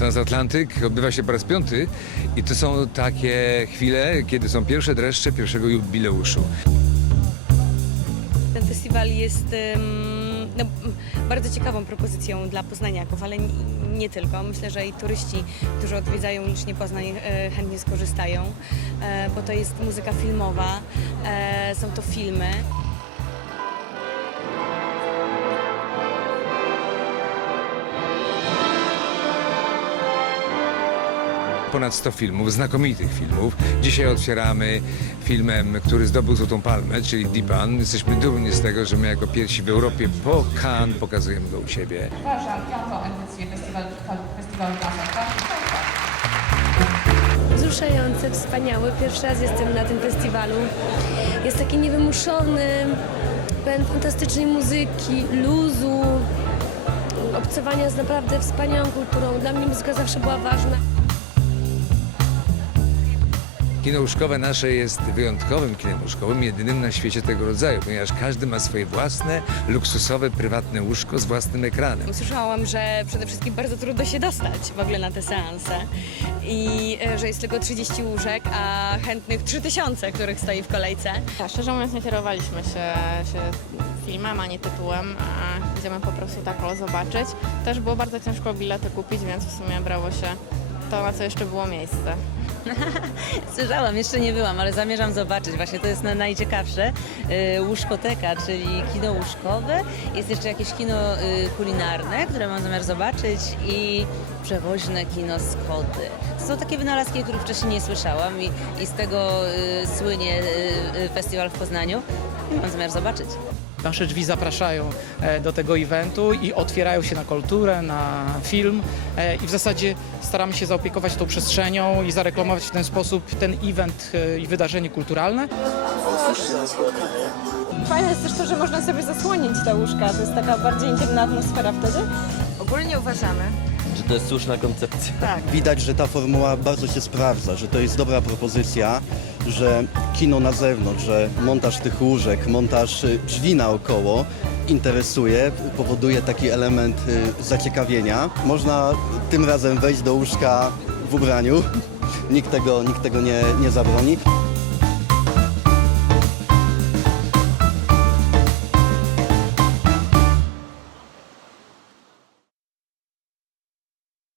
Transatlantyk odbywa się po raz piąty i to są takie chwile, kiedy są pierwsze dreszcze pierwszego jubileuszu. Ten festiwal jest no, bardzo ciekawą propozycją dla poznaniaków, ale n- nie tylko. Myślę, że i turyści, którzy odwiedzają licznie Poznań, e, chętnie skorzystają, e, bo to jest muzyka filmowa, e, są to filmy. Ponad 100 filmów, znakomitych filmów. Dzisiaj otwieramy filmem, który zdobył Złotą Palmę, czyli Dipan. Jesteśmy dumni z tego, że my jako pierwsi w Europie po Cannes pokazujemy go u siebie. Uważam piątą edycję festiwalu, festiwalu Transatlantyk. Wzruszające, wspaniałe. Pierwszy raz jestem na tym festiwalu. Jest taki niewymuszony, pełen fantastycznej muzyki, luzu, obcowania z naprawdę wspaniałą kulturą. Dla mnie muzyka zawsze była ważna. Kino łóżkowe nasze jest wyjątkowym kinem łóżkowym, jedynym na świecie tego rodzaju, ponieważ każdy ma swoje własne, luksusowe, prywatne łóżko z własnym ekranem. Słyszałam, że przede wszystkim bardzo trudno się dostać w ogóle na te seanse i e, że jest tylko 30 łóżek, a chętnych 3000, których stoi w kolejce. Tak, szczerze mówiąc nie kierowaliśmy się, się filmem ani tytułem, a idziemy po prostu tak o zobaczyć. Też było bardzo ciężko bilety kupić, więc w sumie brało się to, na co jeszcze było miejsce. Słyszałam, jeszcze nie byłam, ale zamierzam zobaczyć. Właśnie to jest na najciekawsze. Y, Łóżkoteka, czyli kino łóżkowe. Jest jeszcze jakieś kino y, kulinarne, które mam zamiar zobaczyć i przewoźne kino schody. To są takie wynalazki, których wcześniej nie słyszałam i, i z tego y, słynie festiwal w Poznaniu. I mam zamiar zobaczyć. Nasze drzwi zapraszają e, do tego eventu i otwierają się na kulturę, na film e, i w zasadzie staramy się zaopiekować tą przestrzenią i zareklamować w ten sposób ten event e, i wydarzenie kulturalne. Fajne jest też to, że można sobie zasłonić te łóżka. To jest taka bardziej intymna atmosfera wtedy. Ogólnie uważamy, Że to jest słuszna koncepcja. Widać, że ta formuła bardzo się sprawdza, że to jest dobra propozycja, że kino na zewnątrz, że montaż tych łóżek, montaż y, drzwi naokoło interesuje, powoduje taki element y, zaciekawienia. Można tym razem wejść do łóżka w ubraniu, nikt tego, nikt tego nie, nie zabroni.